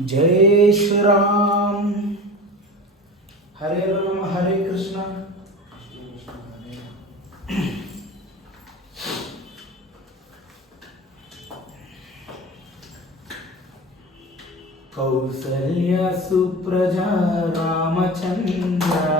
जय श्री राम हरे राम हरे कृष्णा। कौसल्य सुप्रजा रामचंद्रा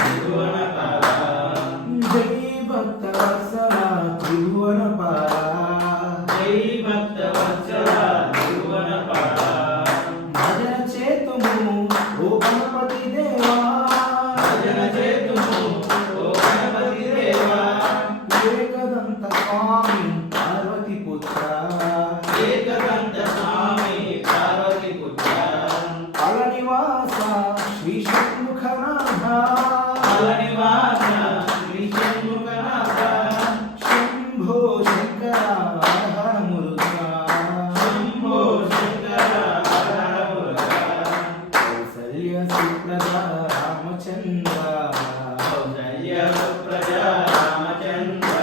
Santo. శంభో శంకర హరమురుగా శంభో శంకర హరమురుగా కౌసల్య సుప్రజ రామచంద్ర కౌసల్య సుప్రజ రామచంద్ర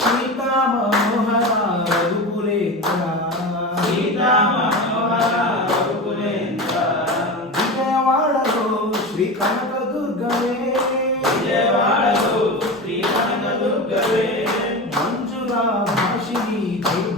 సీతా మనోహర విజయవాడలో శ్రీ కనకదుర్గమే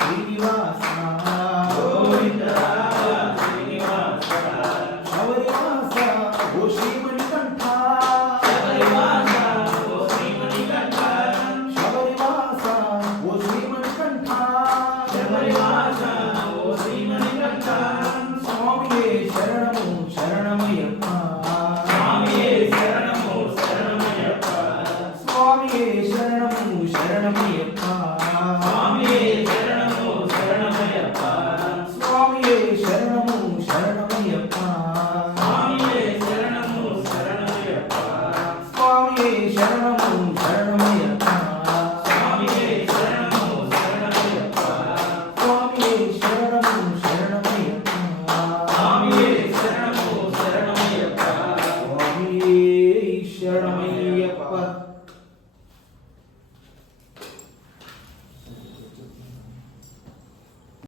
శ్రీనివాస